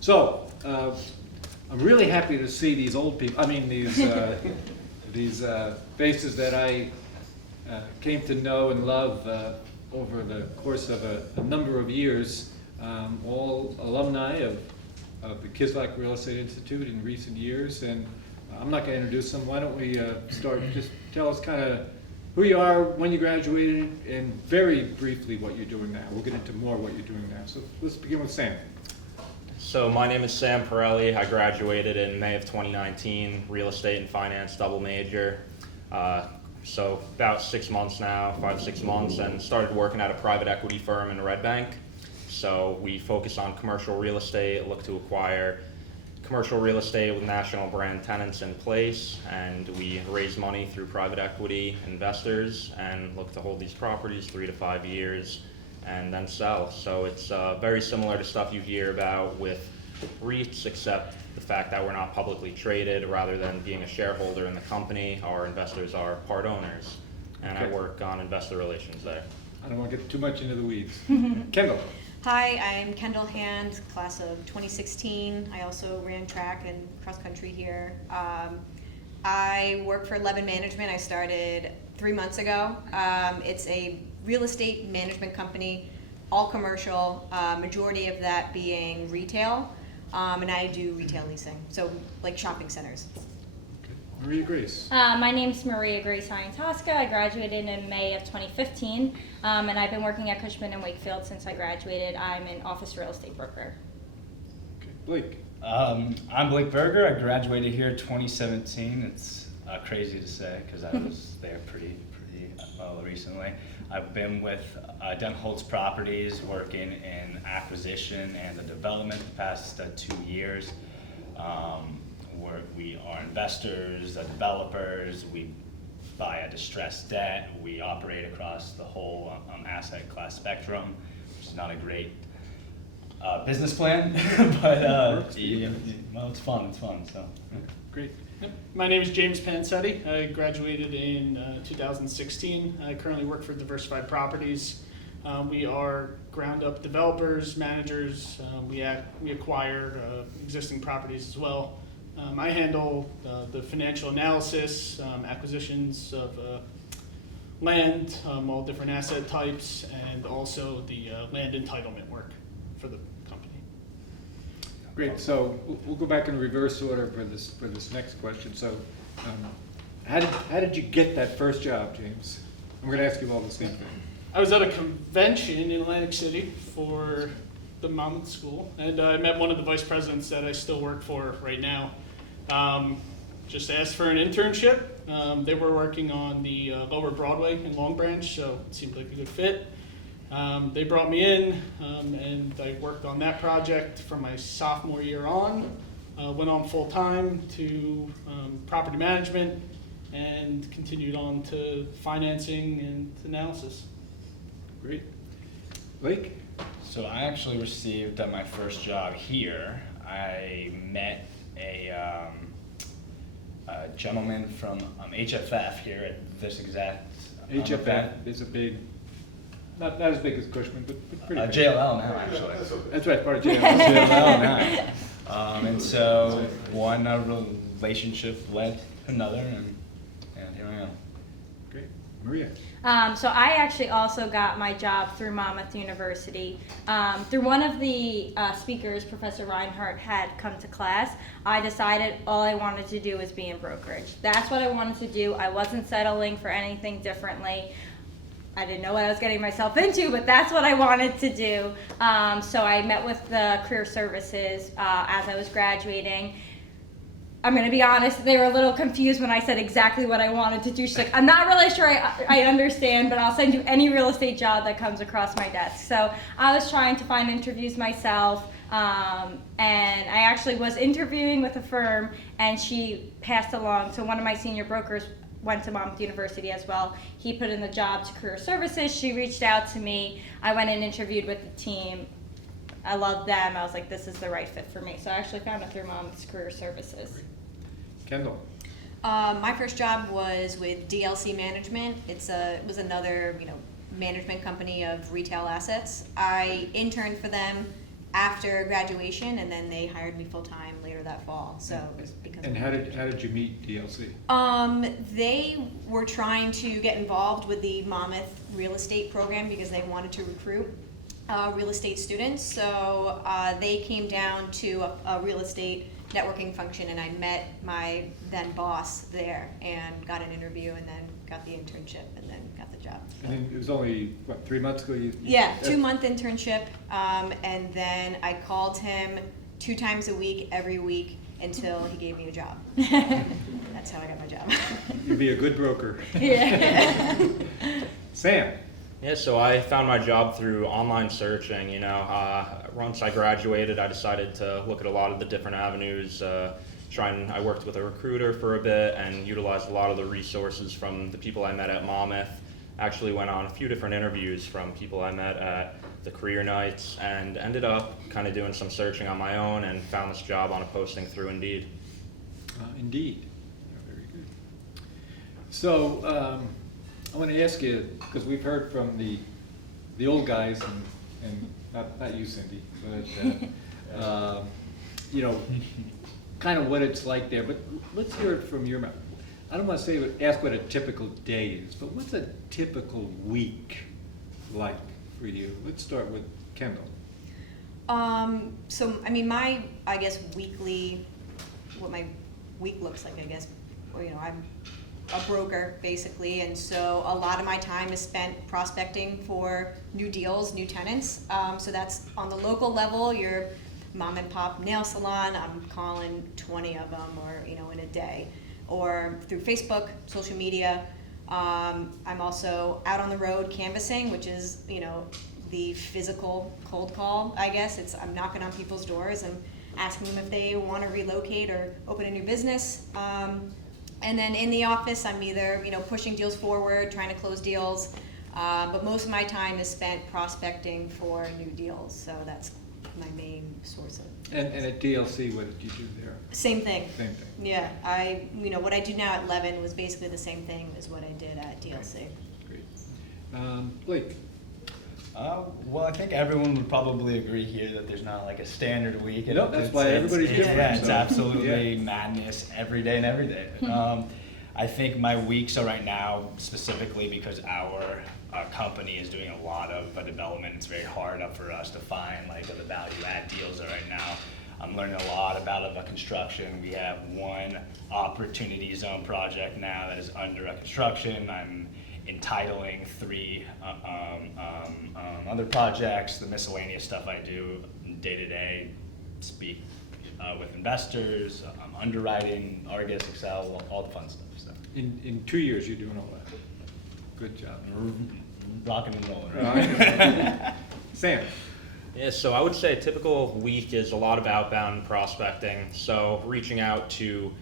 So, I'm really happy to see these old people, these faces that I came to know and love over the course of a number of years, all alumni of the Kislak Real Estate Institute in recent years. And I'm not going to introduce them. Why don't we start, just tell us kind of who you are, when you graduated, and very briefly what you're doing now. We'll get into more what you're doing now. So let's begin with Sam. So my name is Sam Pirelli. I graduated in May of 2019, real estate and finance double major. So about 6 months now, 5-6 months, and started working at a private equity firm in Red Bank. So we focus on commercial real estate, look to acquire commercial real estate with national brand tenants in place, and we raise money through private equity investors and look to hold these properties 3 to 5 years and then sell. So it's very similar to stuff you hear about with REITs, except the fact that we're not publicly traded. Rather than being a shareholder in the company, our investors are part owners, and I work on investor relations there. I don't want to get too much into the weeds. Kendall. Hi, I'm Kendall Hand, class of 2016. I also ran track and cross country here. I work for Levin Management. I started 3 months ago. It's a real estate management company, all commercial, majority of that being retail, and I do retail leasing, so like shopping centers. Maria Grace. My name's Maria Grace Tosca. I graduated in May of 2015, and I've been working at Cushman & Wakefield since I graduated. I'm an office real estate broker. Okay. Blake. I'm Blake Berger. I graduated here 2017. It's crazy to say because I was there pretty recently. I've been with Holtz Properties, working in acquisition and the development the past 2 years. We are investors, developers, we buy a distressed debt, we operate across the whole asset class spectrum, which is not a great business plan, but well, it's fun, so. Great. Yep. My name is James Pansetti. I graduated in 2016. I currently work for Diversified Properties. We are ground up developers, managers. We acquire existing properties as well. I handle the financial analysis, acquisitions of land, all different asset types, and also the land entitlement work for the company. Great. So we'll go back in reverse order for this next question. So, how did you get that first job, James? I'm going to ask you all the same thing. I was at a convention in Atlantic City for the Monmouth School, and I met one of the vice presidents that I still work for right now. Just asked for an internship. They were working on the Lower Broadway in Long Branch, so it seemed like a good fit. They brought me in, and I worked on that project from my sophomore year on. Went on full time to property management and continued on to financing and analysis. Great. Blake? So I actually received my first job here. I met a gentleman from HFF here at this exact HFF is a big, not as big as Cushman, but pretty big. JLL now, actually. That's right, part of JLL. JLL now. And so one relationship led another, and here I am. Great. Maria? So I actually also got my job through Monmouth University. Through one of the speakers, Professor Reinhardt, had come to class. I decided all I wanted to do was be in brokerage. That's what I wanted to do. I wasn't settling for anything differently. I didn't know what I was getting myself into, but that's what I wanted to do. So I met with the career services as I was graduating. I'm going to be honest, they were a little confused when I said exactly what I wanted to do. She's like, I'm not really sure I understand, but I'll send you any real estate job that comes across my desk. So I was trying to find interviews myself, and I actually was interviewing with a firm, and she passed along. So one of my senior brokers went to Monmouth University as well. He put in the job to career services. She reached out to me. I went and interviewed with the team. I loved them. I was like, this is the right fit for me. So I actually found it through Monmouth's career services. Kendall? My first job was with DLC Management. It was another management company of retail assets. I interned for them after graduation, and then they hired me full-time later that fall, so it was because And of how did you meet DLC? They were trying to get involved with the Monmouth real estate program because they wanted to recruit real estate students. So they came down to a real estate networking function, and I met my then boss there and got an interview, and then got the internship, and then got the job. And then it was only, what, 3 months ago? Yeah, 2-month internship, and then I called him 2 times a week, every week, until he gave me a job. That's how I got my job. You'd be a good broker. Yeah. Sam? Yeah, so I found my job through online searching. Once I graduated, I decided to look at a lot of the different avenues. I worked with a recruiter for a bit and utilized a lot of the resources from the people I met at Monmouth. Actually went on a few different interviews from people I met at the career nights, and ended up kind of doing some searching on my own and found this job on a posting through Indeed. Indeed. Very good. So I want to ask you, because we've heard from the old guys, and not you, Cindy, but kind of what it's like there. But let's hear it from your mouth. I don't want to ask what a typical day is, but what's a typical week like for you? Let's start with Kendall. So, I mean, my weekly, what my week looks like, I'm a broker, basically, and so a lot of my time is spent prospecting for new deals, new tenants. So that's on the local level, your mom and pop nail salon, I'm calling 20 of them, or, in a day. Or through Facebook, social media. I'm also out on the road canvassing, which is, the physical cold call, I guess. I'm knocking on people's doors and asking them if they want to relocate or open a new business. And then in the office, I'm either, pushing deals forward, trying to close deals, but most of my time is spent prospecting for new deals. So that's my main source of. And at DLC, what did you do there? Same thing. Same thing. Yeah, what I do now at Levin was basically the same thing as what I did at DLC. Great. Blake? Well, I think everyone would probably agree here that there's not like a standard week. No, that's why everybody's different. Yeah, it's so, absolutely yeah. madness every day and every day. I think my weeks are right now, specifically because our company is doing a lot of development. It's very hard for us to find like the value add deals right now. I'm learning a lot about construction. We have one opportunity zone project now that is under construction. I'm entitling 3 other projects, the miscellaneous stuff I do day to day, speak with investors, underwriting, Argus, Excel, all the fun stuff. So. In 2 years, you're doing all that. Good job. Rocking and rolling. Right? Sam? Yeah, so I would say a typical week is a lot of outbound prospecting. So reaching out to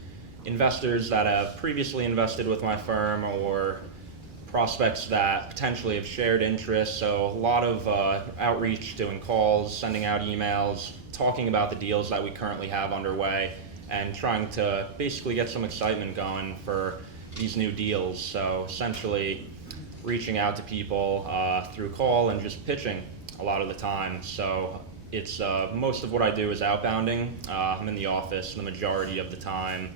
investors that have previously invested with my firm, or prospects that potentially have shared interests. So a lot of outreach, doing calls, sending out emails, talking about the deals that we currently have underway, and trying to basically get some excitement going for these new deals. So essentially reaching out to people through call and just pitching a lot of the time. So it's most of what I do is outbounding. I'm in the office the majority of the time.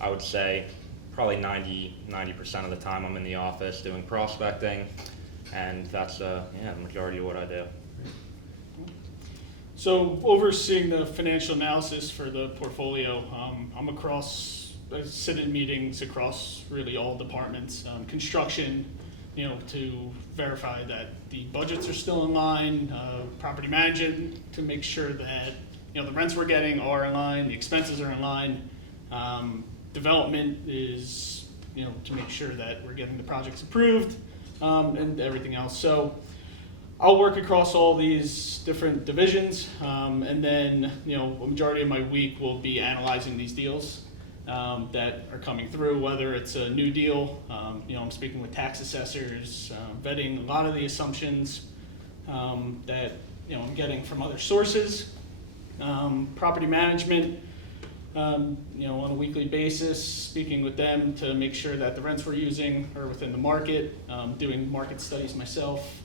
I would say probably 90% of the time I'm in the office doing prospecting, and that's the majority of what I do. So overseeing the financial analysis for the portfolio, I sit in meetings across really all departments, construction, to verify that the budgets are still in line, property management to make sure that, the rents we're getting are in line, the expenses are in line. Development is, to make sure that we're getting the projects approved, and everything else. So I'll work across all these different divisions, and then, a majority of my week will be analyzing these deals that are coming through, whether it's a new deal, I'm speaking with tax assessors, vetting a lot of the assumptions that, I'm getting from other sources, property management, on a weekly basis, speaking with them to make sure that the rents we're using are within the market, doing market studies myself,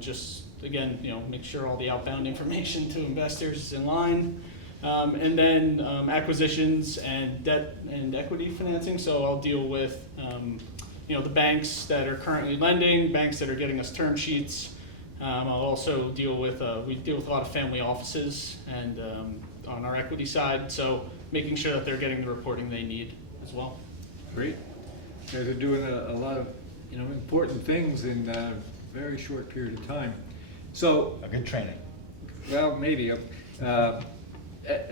just again, make sure all the outbound information to investors is in line. And then acquisitions and debt and equity financing. So I'll deal with the banks that are currently lending, banks that are getting us term sheets. I'll also deal with we deal with a lot of family offices and on our equity side. So making sure that they're getting the reporting they need as well. Great. You guys are doing a lot of important things in a very short period of time. So, A good training. well, maybe. And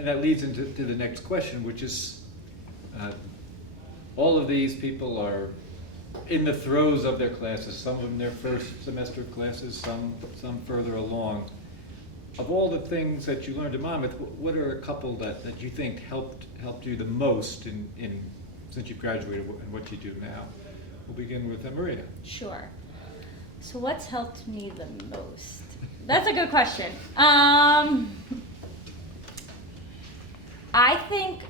that leads into the next question, which is, all of these people are in the throes of their classes. Some of them their first semester classes, some further along. Of all the things that you learned in Monmouth, what are a couple that you think helped you the most in since you've graduated and what you do now? We'll begin with Maria. Sure. So what's helped me the most? That's a good question. I think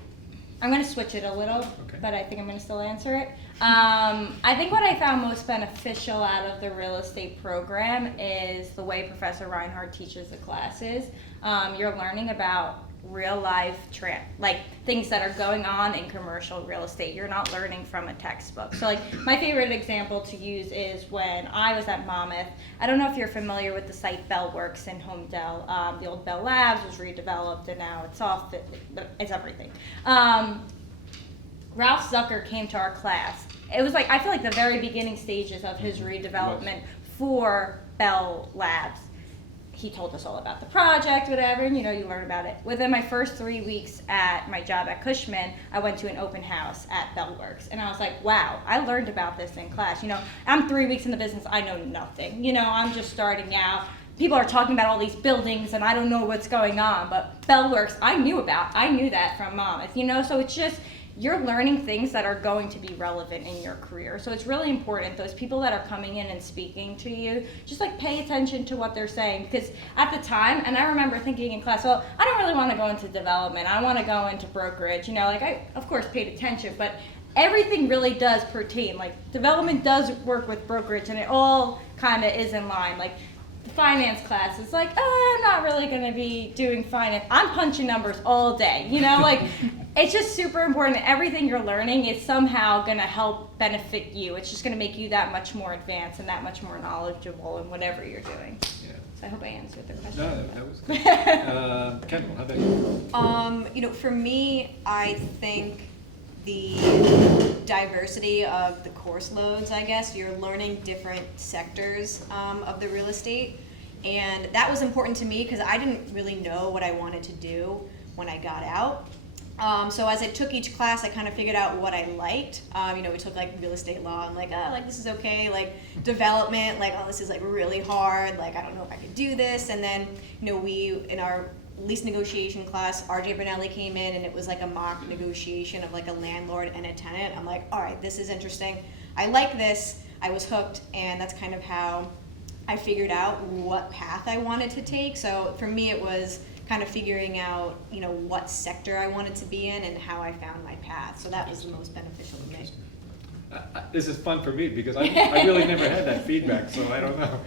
I'm going to switch it a little, Okay. but I think I'm going to still answer it. I think what I found most beneficial out of the real estate program is the way Professor Reinhardt teaches the classes. You're learning about real life things that are going on in commercial real estate. You're not learning from a textbook. So my favorite example to use is when I was at Monmouth. I don't know if you're familiar with the site Bellworks in Homedale. The old Bell Labs was redeveloped and now it's off. It's everything. Ralph Zucker came to our class. It was I feel like the very beginning stages of his redevelopment for Bell Labs. He told us all about the project, whatever, and you learn about it. Within my first 3 weeks at my job at Cushman, I went to an open house at Bellworks, and I was like, wow, I learned about this in class. I'm 3 weeks in the business, I know nothing. I'm just starting out. People are talking about all these buildings, and I don't know what's going on, but Bellworks, I knew that from Monmouth, so it's just, you're learning things that are going to be relevant in your career. So it's really important, those people that are coming in and speaking to you, just pay attention to what they're saying. Because at the time, and I remember thinking in class, well, I don't really want to go into development. I want to go into brokerage. I, of course, paid attention, but everything really does pertain. Development does work with brokerage, and it all kind of is in line. The finance class is I'm not really going to be doing finance. I'm punching numbers all day, It's just super important. Everything you're learning is somehow going to help benefit you. It's just going to make you that much more advanced and that much more knowledgeable in whatever you're doing. Yeah. So I hope I answered the question. No, that was good. Kendall, how about you? For me, I think the diversity of the course loads, I guess. You're learning different sectors of the real estate. And that was important to me because I didn't really know what I wanted to do when I got out. So as I took each class, I kind of figured out what I liked. We took real estate law. I'm this is okay. Development, oh, this is really hard. I don't know if I could do this. And then, we, in our lease negotiation class, RJ Bernelli came in and it was a mock negotiation of a landlord and a tenant. I'm all right, this is interesting. I like this. I was hooked, and that's kind of how I figured out what path I wanted to take. So for me, it was kind of figuring out, what sector I wanted to be in and how I found my path. So that was the most beneficial to me. This is fun for me because I really never had that feedback, so I don't know.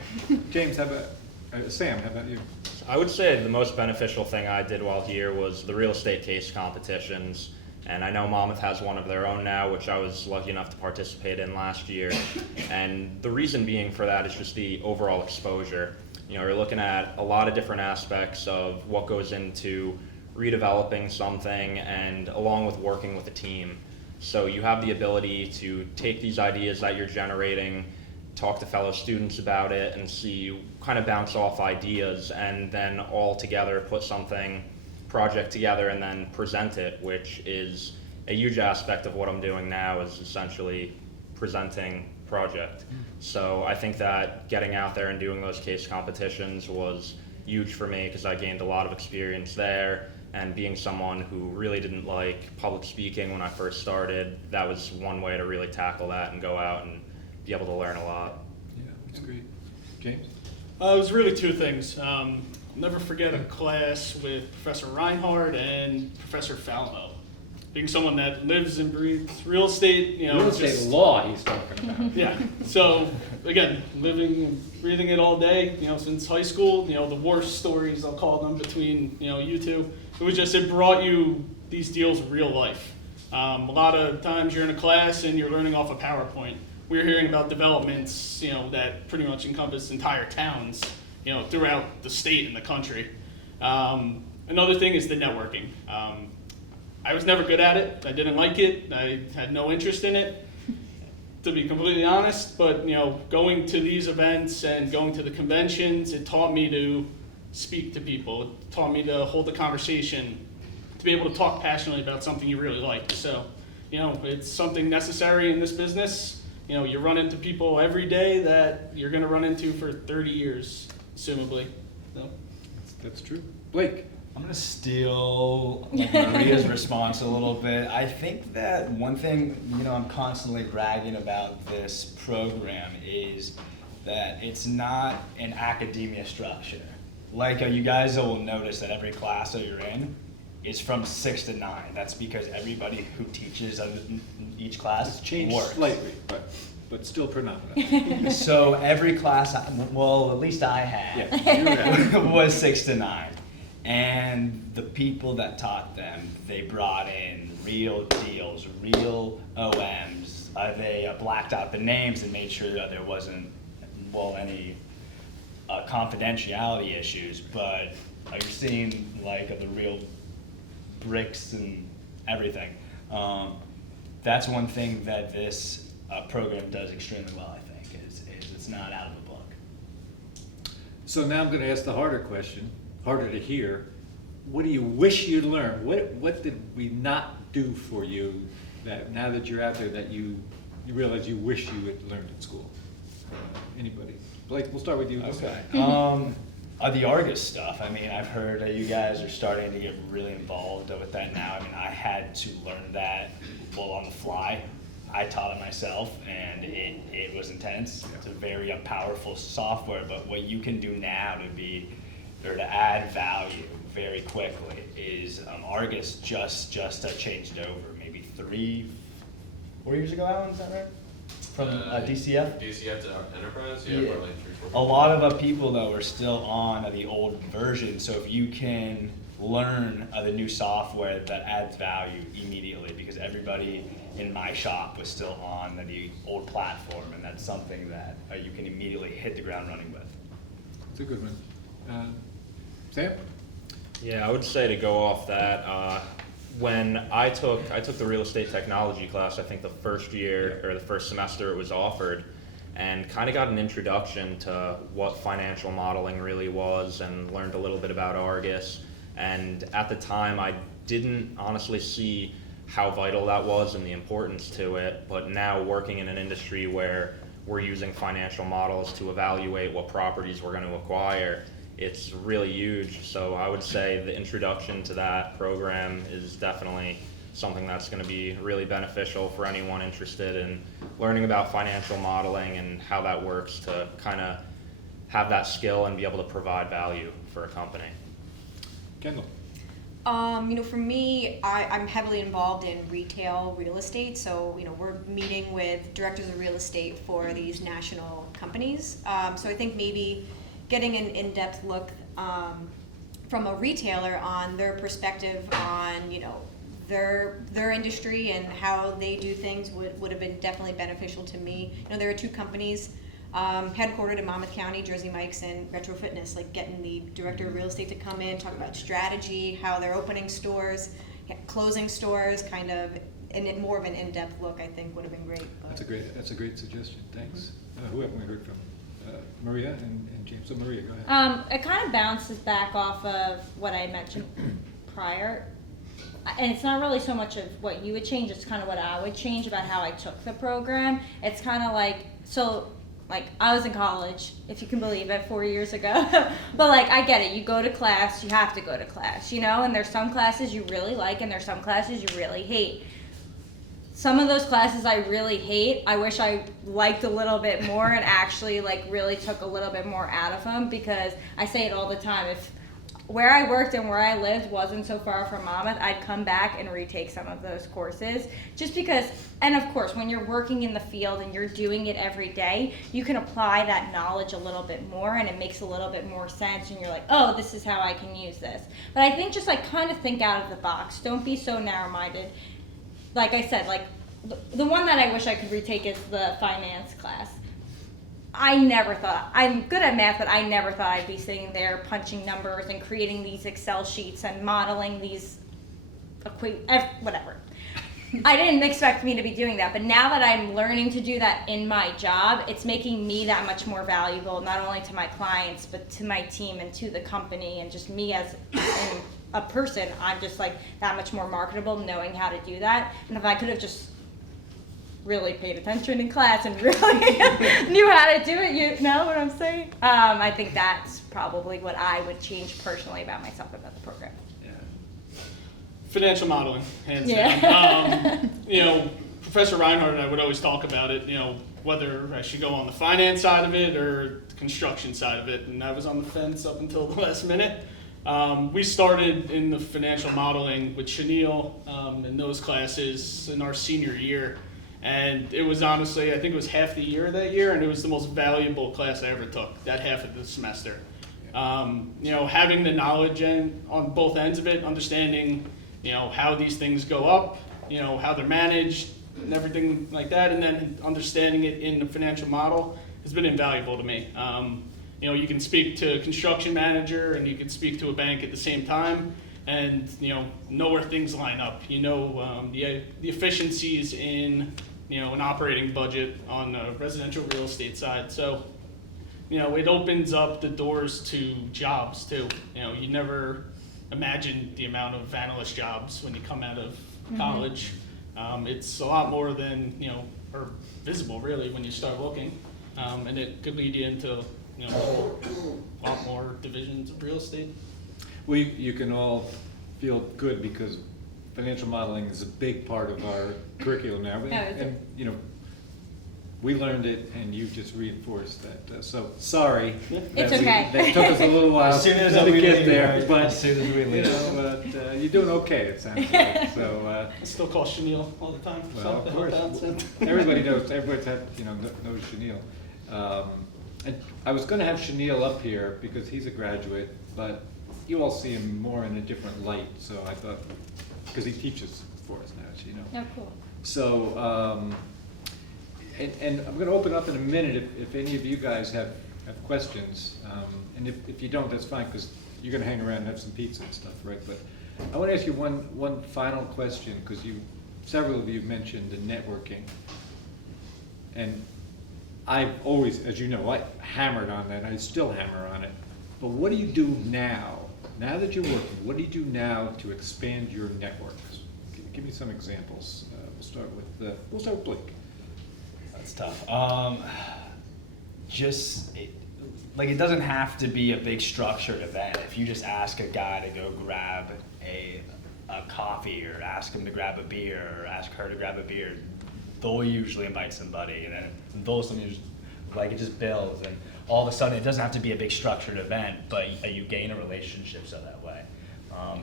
James, Sam, how about you? I would say the most beneficial thing I did while here was the real estate case competitions. And I know Monmouth has one of their own now, which I was lucky enough to participate in last year. And the reason being for that is just the overall exposure. You're looking at a lot of different aspects of what goes into redeveloping something and along with working with a team. So you have the ability to take these ideas that you're generating, talk to fellow students about it, and see you kind of bounce off ideas and then all together put project together and then present it, which is a huge aspect of what I'm doing now, is essentially presenting project. So I think that getting out there and doing those case competitions was huge for me because I gained a lot of experience there, and being someone who really didn't like public speaking when I first started, that was one way to really tackle that and go out and be able to learn a lot. Yeah, that's great. James? It was really two things. I'll never forget a class with Professor Reinhardt and Professor Falmo. being someone that lives and breathes real estate, Real estate law he's talking about. yeah. So again, living and breathing it all day, since high school, the war stories, I'll call them, between, you two. It brought you these deals real life. A lot of times you're in a class and you're learning off a PowerPoint. We're hearing about developments, that pretty much encompass entire towns, throughout the state and the country. Another thing is the networking. I was never good at it. I didn't like it. I had no interest in it, to be completely honest. But going to these events and going to the conventions, it taught me to speak to people. It taught me to hold a conversation, to be able to talk passionately about something you really like. So, it's something necessary in this business. You run into people every day that you're going to run into for 30 years, assumably. So. That's true. Blake. I'm gonna steal Maria's response a little bit. I think that one thing, I'm constantly bragging about this program is that it's not an academia structure. Like you guys will notice that every class that you're in is from 6 to 9. That's because everybody who teaches each class It's changed works. slightly, but still predominant. So every class, well, at least I had, Yeah, was 6 to 9. And the people that taught them, they brought in real deals, real OMs. They blacked out the names and made sure that there wasn't, any confidentiality issues. But are you seeing the real bricks and everything? That's one thing that this program does extremely well, I think, is it's not out of the book. So now I'm going to ask the harder question, harder to hear. What do you wish you'd learned? What did we not do for you that now that you're out there that you realize you wish you had learned in school? Anybody? Blake, we'll start with you. Okay. The Argus stuff. I've heard that you guys are starting to get really involved with that now. I had to learn that on the fly. I taught it myself, and it was intense. It's a very powerful software, but what you can do now to add value very quickly is Argus just changed over maybe 3-4 years ago. Alan, is that right? From DCF? DCF to Enterprise? Yeah. Probably 3-4 A lot of people though are still on the old version, so if you can learn the new software, that adds value immediately, because everybody in my shop was still on the old platform, and that's something that you can immediately hit the ground running with. It's a good one. Sam? Yeah, I would say, to go off that, when I took the real estate technology class, I think the first year or the first semester it was offered, and kind of got an introduction to what financial modeling really was, and learned a little bit about Argus. And at the time, I didn't honestly see how vital that was and the importance to it, but now working in an industry where we're using financial models to evaluate what properties we're going to acquire, it's really huge. So I would say the introduction to that program is definitely something that's going to be really beneficial for anyone interested in learning about financial modeling and how that works, to kind of have that skill and be able to provide value for a company. Kendall? For me, I'm heavily involved in retail real estate. So, we're meeting with directors of real estate for these national companies. So I think maybe getting an in-depth look from a retailer on their perspective on, their industry and how they do things would have been definitely beneficial to me. There are 2 companies headquartered in Monmouth County, Jersey Mike's and Retro Fitness, getting the director of real estate to come in, talk about strategy, how they're opening stores, closing stores, kind of, and more of an in-depth look, I think, would have been great. But. That's a great suggestion. Thanks. Who haven't we heard from? Maria and James. So Maria, go ahead. It kind of bounces back off of what I mentioned prior. And it's not really so much of what you would change, it's kind of what I would change about how I took the program. It's kind of I was in college, if you can believe it, 4 years ago. But I get it, you go to class, you have to go to class, and there's some classes you really like and there's some classes you really hate. Some of those classes I really hate, I wish I liked a little bit more and actually really took a little bit more out of them, because I say it all the time, if where I worked and where I lived wasn't so far from Monmouth, I'd come back and retake some of those courses just because, and of course, when you're working in the field and you're doing it every day, you can apply that knowledge a little bit more and it makes a little bit more sense and you're like, oh, this is how I can use this. But I think just like kind of think out of the box. Don't be so narrow-minded. Like I said, like the one that I wish I could retake is the finance class. I never thought, I'm good at math, but I never thought I'd be sitting there punching numbers and creating these Excel sheets and modeling these whatever. I didn't expect me to be doing that, but now that I'm learning to do that in my job, it's making me that much more valuable, not only to my clients, but to my team and to the company and just me as a person. I'm just like that much more marketable knowing how to do that. And if I could have just really paid attention in class and really knew how to do it, you know what I'm saying? I think that's probably what I would change personally about myself about the program. Yeah. Financial modeling, hands Yeah. down. You know, Professor Reinhardt and I would always talk about it, you know, whether I should go on the finance side of it or the construction side of it, and I was on the fence up until the last minute. We started in the financial modeling with Chenille in those classes in our senior year. And it was honestly, I think it was half the year that year, and it was the most valuable class I ever took, that half of the semester. You know, having the knowledge on both ends of it, understanding, you know, how these things go up, you know, how they're managed, and everything like that, and then understanding it in the financial model has been invaluable to me. You know, you can speak to a construction manager, and you can speak to a bank at the same time, and you know where things line up. You know the efficiencies in an operating budget on the residential real estate side. So, you know, it opens up the doors to jobs too. You know, you never imagine the amount of analyst jobs when you come out of college. It's a lot more than, or visible really when you start looking. And it could lead you into, a lot more divisions of real estate. Well, you can all feel good because financial modeling is a big part of our curriculum now. And we learned it and you just reinforced that. So sorry. It's okay. That took us a little while As soon as to we get leave, there. right? But, As soon as we leave. but you're doing okay, it sounds like. So, I still call Chenille all the time. well, So of course, that's it. everybody knows knows Chenille. And I was gonna have Chenille up here because he's a graduate, but you all see him more in a different light, so I thought, because he teaches for us now, Oh, cool. So, and I'm gonna open up in a minute if any of you guys have questions. And if you don't, that's fine, because you're gonna hang around and have some pizza and stuff, right? But I wanna ask you one final question, because several of you mentioned the networking. And I've always, as you know, I hammered on that, and I still hammer on it. But what do you do now? Now that you're working, what do you do now to expand your networks? Give me some examples. We'll start with Blake. That's tough. It doesn't have to be a big structured event. If you just ask a guy to go grab a coffee, or ask him to grab a beer, or ask her to grab a beer, they'll usually invite somebody, and then it just builds, and all of a sudden it doesn't have to be a big structured event, but you gain a relationship so that way.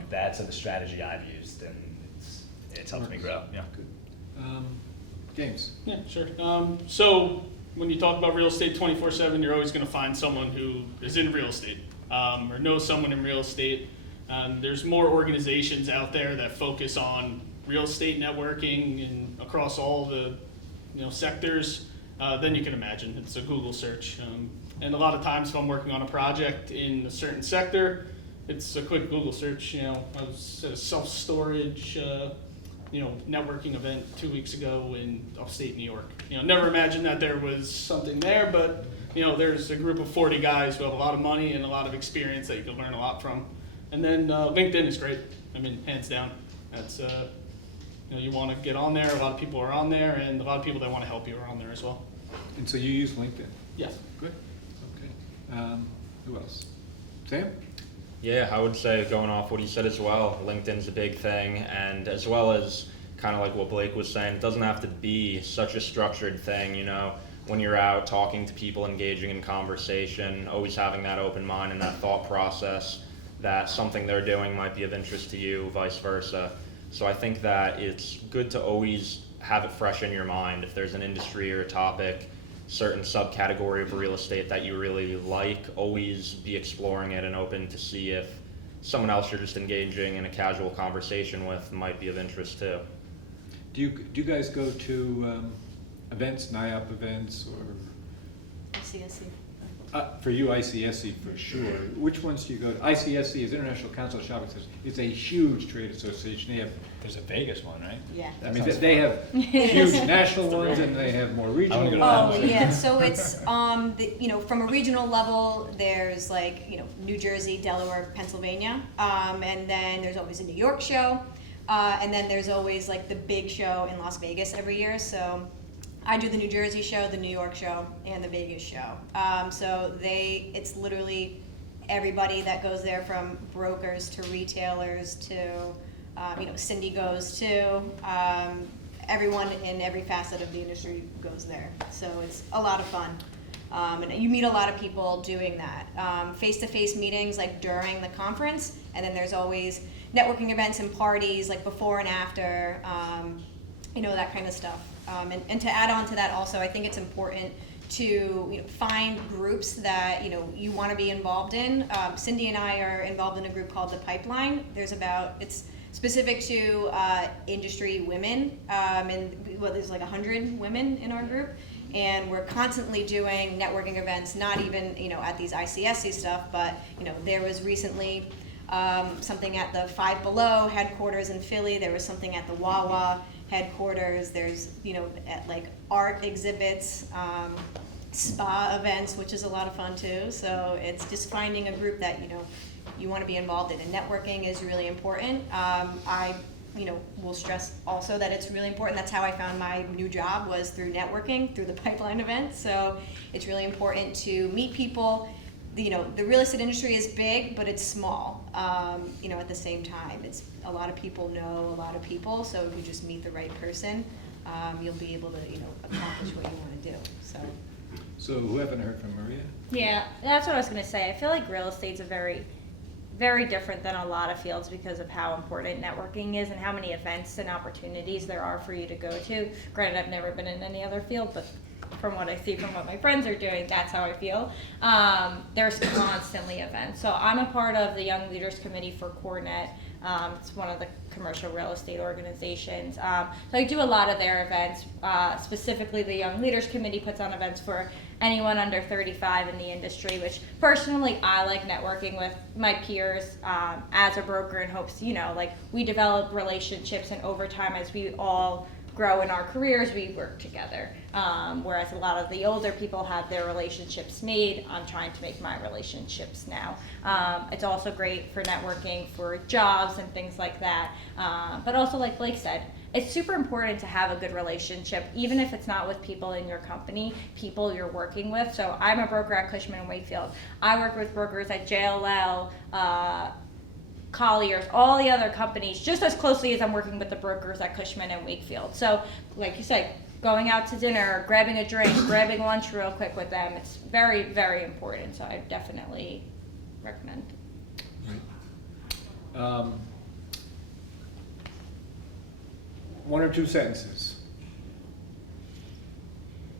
That's the strategy I've used, and it's helped me grow. Yeah. Good. James. Yeah, sure. So when you talk about real estate 24/7, you're always going to find someone who is in real estate or knows someone in real estate. There's more organizations out there that focus on real estate networking and across all the sectors than you can imagine. It's a Google search. And a lot of times if I'm working on a project in a certain sector, it's a quick Google search. I was at a self-storage networking event 2 weeks ago in upstate New York. Never imagined that there was something there, but there's a group of 40 guys who have a lot of money and a lot of experience that you can learn a lot from. And then LinkedIn is great. I mean, hands down. That's you want to get on there. A lot of people are on there, and a lot of people that want to help you are on there as well. And so you use LinkedIn? Yes. Good. Okay. Who else? Sam? Yeah, I would say, going off what he said as well, LinkedIn's a big thing, and as well as kind of like what Blake was saying, it doesn't have to be such a structured thing, when you're out talking to people, engaging in conversation, always having that open mind and that thought process. that something they're doing might be of interest to you, vice versa. So I think that it's good to always have it fresh in your mind. If there's an industry or a topic, certain subcategory of real estate that you really like, always be exploring it and open to see if someone else you're just engaging in a casual conversation with might be of interest too. Do you guys go to events, NIOP events, or ICSC. for you ICSC for sure? Which ones do you go to? ICSC is International Council of Shopping Centers. It's a huge trade association. They have, There's a Vegas one, right? Yeah. I mean, sounds they fun. have huge national ones and they have more regional go to ones. Oh, yeah, so it's, from a regional level, there's like, New Jersey, Delaware, Pennsylvania. And then there's always a New York show. And then there's always like the big show in Las Vegas every year. So I do the New Jersey show, the New York show, and the Vegas show. So it's literally everybody that goes there, from brokers to retailers to, Cindy goes to, everyone in every facet of the industry goes there. So it's a lot of fun. And you meet a lot of people doing that. Face-to-face meetings like during the conference, and then there's always networking events and parties like before and after, that kind of stuff. And to add on to that also, I think it's important to find groups that you want to be involved in. Cindy and I are involved in a group called The Pipeline. It's specific to industry women, there's like 100 women in our group, and we're constantly doing networking events, not even at these ICSC stuff, but there was recently something at the Five Below headquarters in Philly. There was something at the Wawa headquarters. There's at like art exhibits, spa events, which is a lot of fun too. So it's just finding a group that you want to be involved in, and networking is really important. I will stress also that it's really important. That's how I found my new job, was through networking, through the Pipeline event. So it's really important to meet people. The real estate industry is big, but it's small. At the same time, it's a lot of people know a lot of people. So if you just meet the right person, you'll be able to accomplish what you want to do. So who haven't heard from Maria? Yeah, that's what I was going to say. I feel like real estate's a very, very different than a lot of fields because of how important networking is and how many events and opportunities there are for you to go to. Granted, I've never been in any other field, but from what I see from what my friends are doing, that's how I feel. There's constantly events. So I'm a part of the Young Leaders Committee for Cornet. It's one of the commercial real estate organizations. So I do a lot of their events. Specifically, the Young Leaders Committee puts on events for anyone under 35 in the industry, which personally I like networking with my peers as a broker in hopes, we develop relationships, and over time as we all grow in our careers, we work together. Whereas a lot of the older people have their relationships made. I'm trying to make my relationships now. It's also great for networking for jobs and things like that. But also, like Blake said, it's super important to have a good relationship, even if it's not with people in your company, people you're working with. So I'm a broker at Cushman & Wakefield. I work with brokers at JLL, Colliers, all the other companies, just as closely as I'm working with the brokers at Cushman & Wakefield. So, like you said, going out to dinner, grabbing a drink, grabbing lunch real quick with them, it's very, very important. So I definitely recommend. One or two sentences.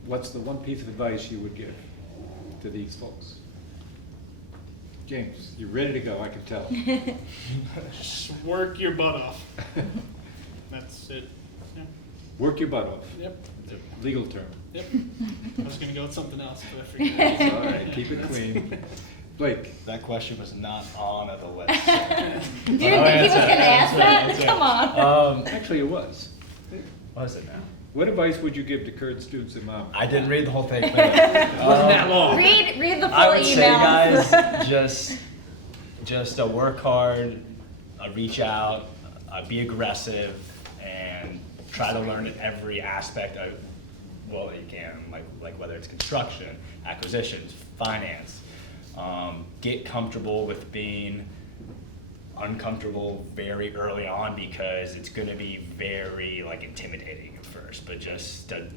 What's the one piece of advice you would give to these folks? James, you're ready to go, I can tell. Just work your butt off. That's it. Yeah. Work your butt off. Yep. It's a legal term. Yep. I was gonna go with something else, but I forgot. It's all right, keep it clean. Blake, That question was not on the list. You didn't think he was going to ask that? That's it. Come on. actually it was. What is it now? What advice would you give to current students in Monmouth? I didn't read the whole thing. But, Wasn't that long? Read the full I would email. say, guys, just work hard, reach out, be aggressive, and try to learn every aspect of that you can, like whether it's construction, acquisitions, finance. Get comfortable with being uncomfortable very early on, because it's going to be very intimidating at first, but just jump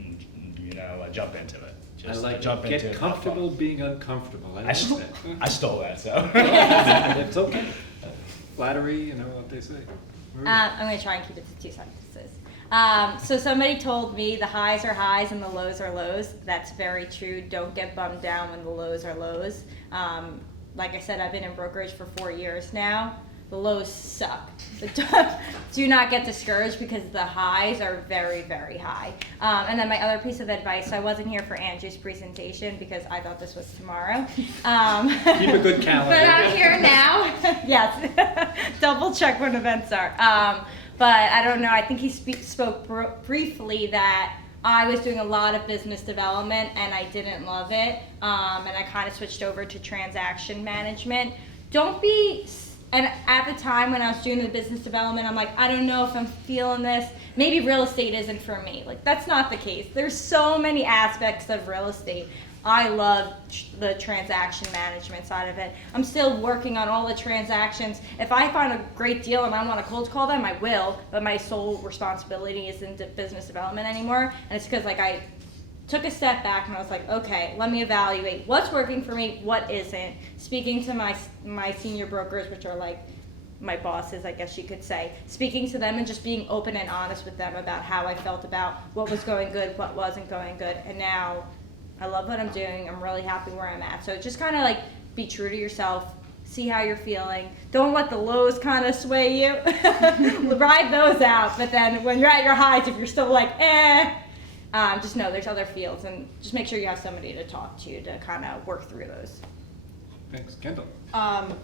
into it. I Just like jump get comfortable being uncomfortable. I like that. I stole that, so. It's okay. flattery, you know what they say. Maria? I'm going to try and keep it to 2 sentences. So somebody told me the highs are highs and the lows are lows. That's very true. Don't get bummed down when the lows are lows. Like I said, I've been in brokerage for 4 years now. The lows suck. Do not get discouraged because the highs are very, very high. And then my other piece of advice, so I wasn't here for Andrew's presentation because I thought this was tomorrow. Keep a good calendar. But I'm here now. Yes, double check when events are. But I don't know, I think he spoke briefly that I was doing a lot of business development and I didn't love it. And I kind of switched over to transaction management. And at the time when I was doing the business development, I'm like, I don't know if I'm feeling this. Maybe real estate isn't for me. Like, that's not the case. There's so many aspects of real estate. I love the transaction management side of it. I'm still working on all the transactions. If I find a great deal and I want to cold call them, I will, but my sole responsibility isn't business development anymore. And it's because, like, I took a step back and I was like, okay, let me evaluate what's working for me, what isn't. Speaking to my senior brokers, which are like my bosses, I guess you could say, speaking to them and just being open and honest with them about how I felt about what was going good, what wasn't going good. And now I love what I'm doing. I'm really happy where I'm at. So just kind of like be true to yourself. See how you're feeling. Don't let the lows kind of sway you. Ride those out. But then when you're at your highs, if you're still like, just know there's other fields, and just make sure you have somebody to talk to kind of work through those. Thanks. Kendall?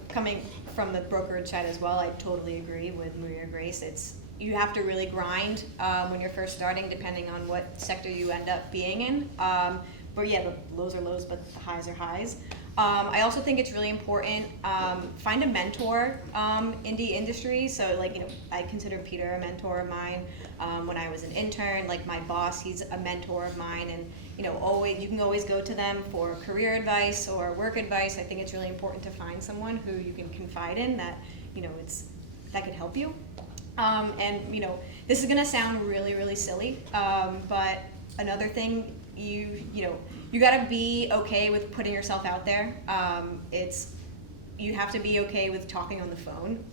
Coming from the brokerage side as well, I totally agree with Maria Grace. You have to really grind when you're first starting, depending on what sector you end up being in. But yeah, the lows are lows, but the highs are highs. I also think it's really important, find a mentor in the industry. So like, you know, I consider Peter a mentor of mine. When I was an intern, like my boss, he's a mentor of mine, and you know, you can always go to them for career advice or work advice. I think it's really important to find someone who you can confide in that, you know, that could help you. And you know, this is gonna sound really, really silly, but another thing, you gotta be okay with putting yourself out there. You have to be okay with talking on the phone.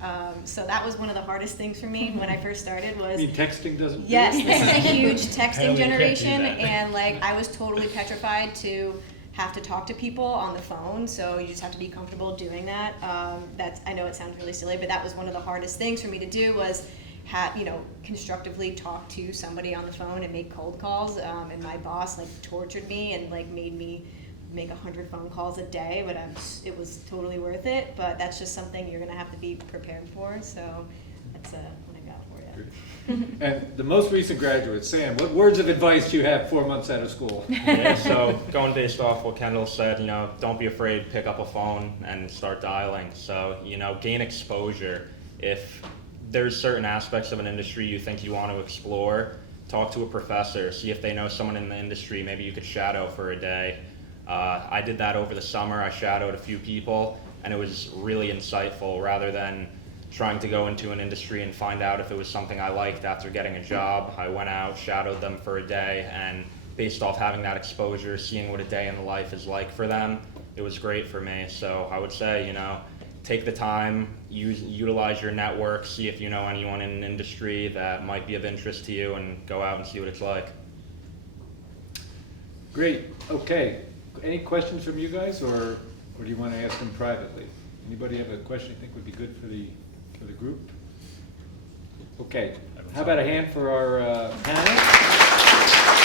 So that was one of the hardest things for me when I first started was. I mean, texting doesn't. Yes, this is a huge texting Apparently you can't do generation, that. and like I was totally petrified to have to talk to people on the phone. So you just have to be comfortable doing that. I know it sounds really silly, but that was one of the hardest things for me to do was constructively talk to somebody on the phone and make cold calls. And my boss like tortured me and like made me make 100 phone calls a day, but it was totally worth it. But that's just something you're gonna have to be prepared for. So that's what I got for you. And the most recent graduate, Sam, what words of advice do you have 4 months out of school? Yeah, so going based off what Kendall said, you know, don't be afraid to pick up a phone and start dialing. So, you know, gain exposure. If there's certain aspects of an industry you think you want to explore, talk to a professor, see if they know someone in the industry. Maybe you could shadow for a day. I did that over the summer. I shadowed a few people, and it was really insightful rather than trying to go into an industry and find out if it was something I liked after getting a job. I went out, shadowed them for a day, and based off having that exposure, seeing what a day in the life is like for them, it was great for me. So I would say, you know, take the time, utilize your network, see if you know anyone in an industry that might be of interest to you, and go out and see what it's like. Great. Okay. Any questions from you guys, or do you want to ask them privately? Anybody have a question you think would be good for the group? Okay. How about a hand for our panel?